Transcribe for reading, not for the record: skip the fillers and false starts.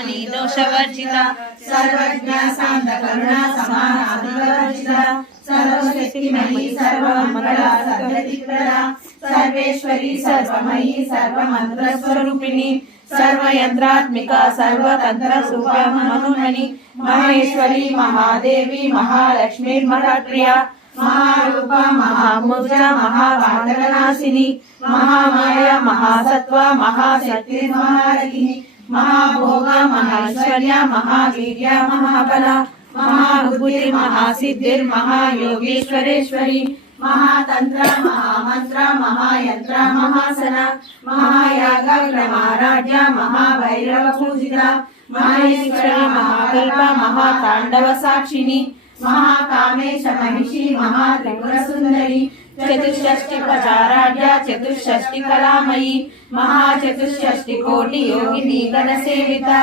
चिंतामणि दोषवर्जिता सर्वज्ञ शांत करुणा समानाधिवर्जिता सर्वशक्तिमयी सर्वमंगला सर्वदिक्प्रदा सर्वेश्वरी सर्वमयी सर्वमंत्रस्वरूपिणी सर्वयंत्रात्मिका सर्वतंत्र मनोन्मणि महेश्वरी महादेवी महालक्ष्मी महाप्रिया महारूपा महामुद्रा महावादकनाशिनी महामाया महासत्वा महाशक्ति महारगिनी महाभोगा महाऐश्वर्या महावीर्या महाबला महाबुद्धि महासिद्धिर् महायोगेश्वरेश्वरी महातंत्र महामंत्र महायंत्र महासना महायागग्रमाराध्या महाभैरव पूजिता महेश्वरी महाकल्प महातांडव साक्षिणी महाकामेश महिषी महात्रिपुर सुंदरी चतुष्षष्टि प्रचाराढ्या चतुष्षष्टि कलामयी महाचतुष्षष्टि कोटि योगिनी गण सेविता